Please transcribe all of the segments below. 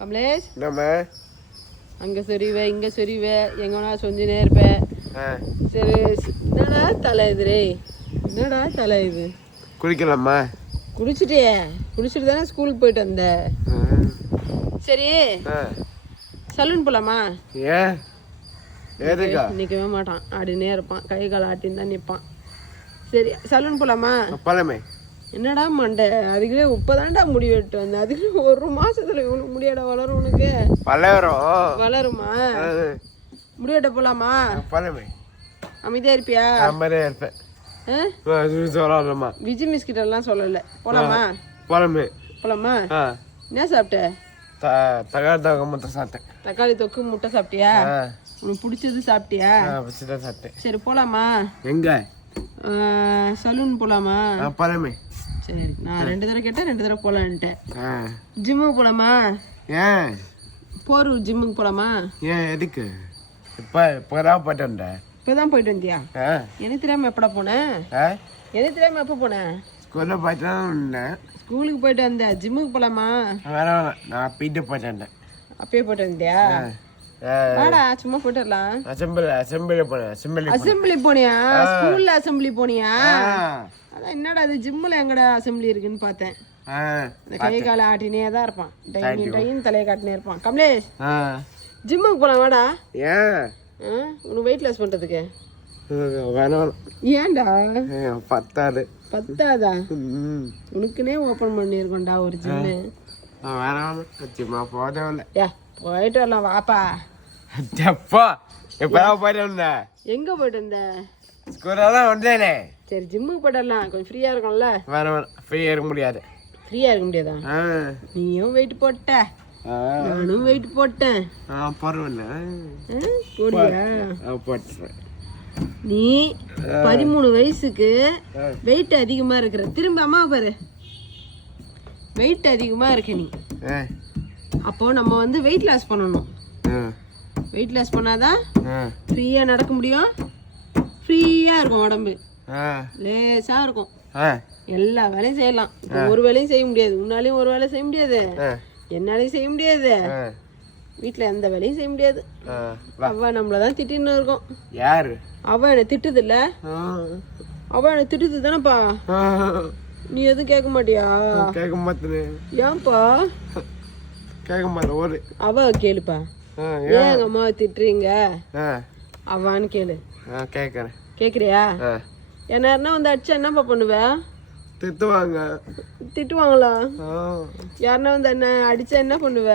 கமலேஷ்? நம்ம அங்கே சொரிவ இங்கே சொரிவ எங்கன்னா சொஞ்சினே இருப்ப? ஆ. சரி என்னடா தலை இது ரே என்னடா தலை இது? குளிக்கலாமா குடிச்சிட்டே குடிச்சிட்டு தானே ஸ்கூலுக்கு போயிட்டு வந்த. சரி சலூன் போலாமா? ஏன் எதுக்கா நிற்கவே மாட்டான். ஆடினே இருப்பான். கை கால் ஆட்டின்னு தான் நிற்பான் சரி சலூன் போலாமா? பழமை என்னடா மண்டை? அதுக்குள்ளே இப்போதான்டா முடி வெட்டு வந்தேன். அதுக்குள்ளே ஒரு மாசத்துல இவனுக்கு முடியாடா வளரும் உனக்கு. பழவரம் வளருமா? முடி வெட்ட போலாமா? பழமை அமைதியா இருப்பியா? மாதிரியே இருப்பேன்? சொல்லலாமா விஜய் மிஸ் கிட்ட எல்லாம் சொல்லல. போலாமா? போலாமா ஆ. என்ன சாப்பிட்ட? த தகார் தக மட்டும் சாப்பிட்டேன். தக்காளி தொக்கு முட்டை சாப்பிட்டியா? உனக்கு பிடிச்சது சாப்பிட்டியா? ஆ வச்சுதான் சாப்பிட்டேன். சரி போலாமா? எங்க? சலூன் போலாமா? ஆ பழமை சரி நான் ரெண்டு தடவை கேட்டேன் ரெண்டு தடவை போலான்ட்டேன் ஆ. ஜிம்முக்கு போலாமா? ஏன்? போர் ஜிம்முக்கு போலாமா? ஏன் எதுக்கு? இப்போ இப்போதான் போயிட்டு வந்தேன். இப்போதான் போயிட்டு வந்தியா? எனக்கு தெரியாம எப்படா போனேன் எனக்கு தெரியாம எப்போ போனேன் ஸ்கூலில் போயிட்டு தான் ஸ்கூலுக்கு போயிட்டு வந்தேன் ஜிம்முக்கு போலாமா? வேற வேணாம். நான் பீட்டு போயிட்டு வந்தேன். அப்பயே போயிட்டு வந்தியா? சும்மா போயிட்டு வரலாம் அசம்பிள் அசம்பிளி போனேன் அசம்பிளி அசெம்பிளி போனியா? ஸ்கூல்ல அசெம்பிளி போனியா? அதான் என்னடா அது ஜிம்மில் எங்கடா அசெம்பிளி இருக்குன்னு பார்த்தேன். கை காலை ஆட்டினே தான் இருப்பான். டைம் டைம் தலையை காட்டினே இருப்பான். கமலேஷ் ஜிம்முக்கு போலாம் வாடா. ஏன்? உனக்கு வெயிட் லாஸ் பண்ணுறதுக்கு வேணாம். ஏன்டா? ஏன் பத்தாது. பத்தாதா? உனக்குனே ஓப்பன் பண்ணியிருக்கோம்டா ஒரு ஜிம்மு. வேணாம். சும்மா போதே இல்லை. போயிட்டு வரலாம் வாப்பா. எப்போ இப்போதான் போயிட்டு வந்தேன் எங்கே போயிட்டு வந்த? ஸ்கூலெல்லாம் வந்தேனே. சரி ஜிம்முக்கு போயிட்டு வரலாம். கொஞ்சம் ஃப்ரீயாக இருக்கும்ல? வேற வேணாம் ஃப்ரீயாக இருக்க முடியாது. ஃப்ரீயாக இருக்க முடியாதா? நீயும் வெயிட் போட்ட. நானும் வெயிட் போட்டேன். பரவாயில்ல. போட்டுறேன். நீ பதிமூணு வயசுக்கு. வெயிட் அதிகமா இருக்கிற திரும்ப அம்மா பாரு. வெயிட் அதிகமா இருக்க நீ. அப்போ நம்ம வந்து வெயிட் லாஸ் பண்ணணும். வெயிட் லாஸ் பண்ணாதான் ஃப்ரீயா நடக்க முடியும். ஃப்ரீயா இருக்கும் உடம்பு. லேசா இருக்கும். எல்லா வேலையும் செய்யலாம். ஒரு வேலையும் செய்ய முடியாது. உன்னாலையும் ஒரு வேலை செய்ய முடியாது. என்னாலையும் செய்ய முடியாது. ஆ. வீட்ல எந்த வேலையும் செய்ய முடியாது. அவ நம்மள தான் திட்டின்னு இருக்கோம். யாரு? அவ என்னை திட்டுது இல்ல அவ என்னை திட்டுது தானேப்பா நீ எதுவும் கேட்க மாட்டியா? கேட்க மாட்டேன் ஏன்பா? கேட்க மாட்டேன் ஒரு அவ கேளுப்பா. ஏன்? எங்க அம்மாவை திட்டுறீங்க அவான்னு கேளு. ஆ கேட்குறேன் கேக்குறியா? ஆ. என் நேரம்னா வந்து அடிச்சா என்னப்பா பண்ணுவ? திட்டுவாங்க. திட்டுவாங்களா? யாருன்னா வந்து என்ன அடிச்சா என்ன பண்ணுவ?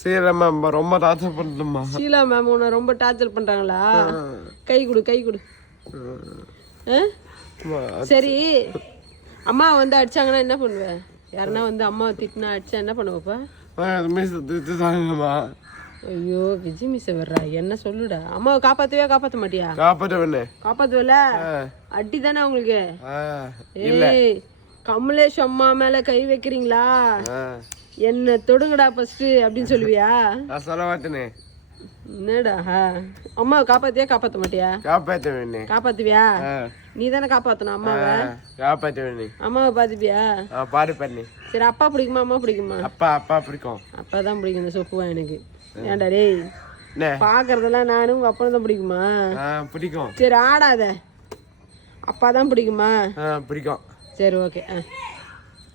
சீரம்மா ரொம்ப டார்ச்சர் பண்ணுமா ஷீலா மேம் உன்னை ரொம்ப டார்ச்சர் பண்றாங்களா? கை கொடு கை கொடு? சரி. அம்மா வந்து அடிச்சாங்கன்னா என்ன பண்ணுவ? யாருன்னா வந்து அம்மா திட்டினா அடிச்சா என்ன பண்ணுவப்பா ஐயோ விஜய் மிஸ் வர்றா. என்ன சொல்லுடா? அம்மாவை காப்பாத்தவே காப்பாத்த மாட்டியா? காப்பாற்ற வேணே. காப்பாத்துவல? அடி தானே உங்களுக்கு? ஏய் கமலேஷ் அம்மா மேல கை வைக்கிறீங்களா? என்ன தொடுங்கடா ஃபர்ஸ்ட் அப்படின்னு சொல்லுவியா? நான் சொல்ல மாட்டேனே. என்னடா? அம்மாவை காப்பாத்தியா? காப்பாத்த மாட்டியா? காப்பாற்ற வேணே. காப்பாத்துவியா? நீ தானே காப்பாத்தணும் அம்மாவை. அம்மாவை பாத்துப்பியா? பாரு பண்ணி. சரி அப்பா பிடிக்குமா? அம்மா பிடிக்குமா? அப்பா அப்பா பிடிக்கும். அப்பா தான் பிடிக்கும் இந்த சொப்புவா எனக்கு. ஏன்டா டேய்? பாக்குறதெல்லாம் நானும் உங்க தான் பிடிக்குமா? பிடிக்கும். சரி ஆடாத. அப்பா தான் பிடிக்குமா? பிடிக்கும். சரி ஓகே ஆ.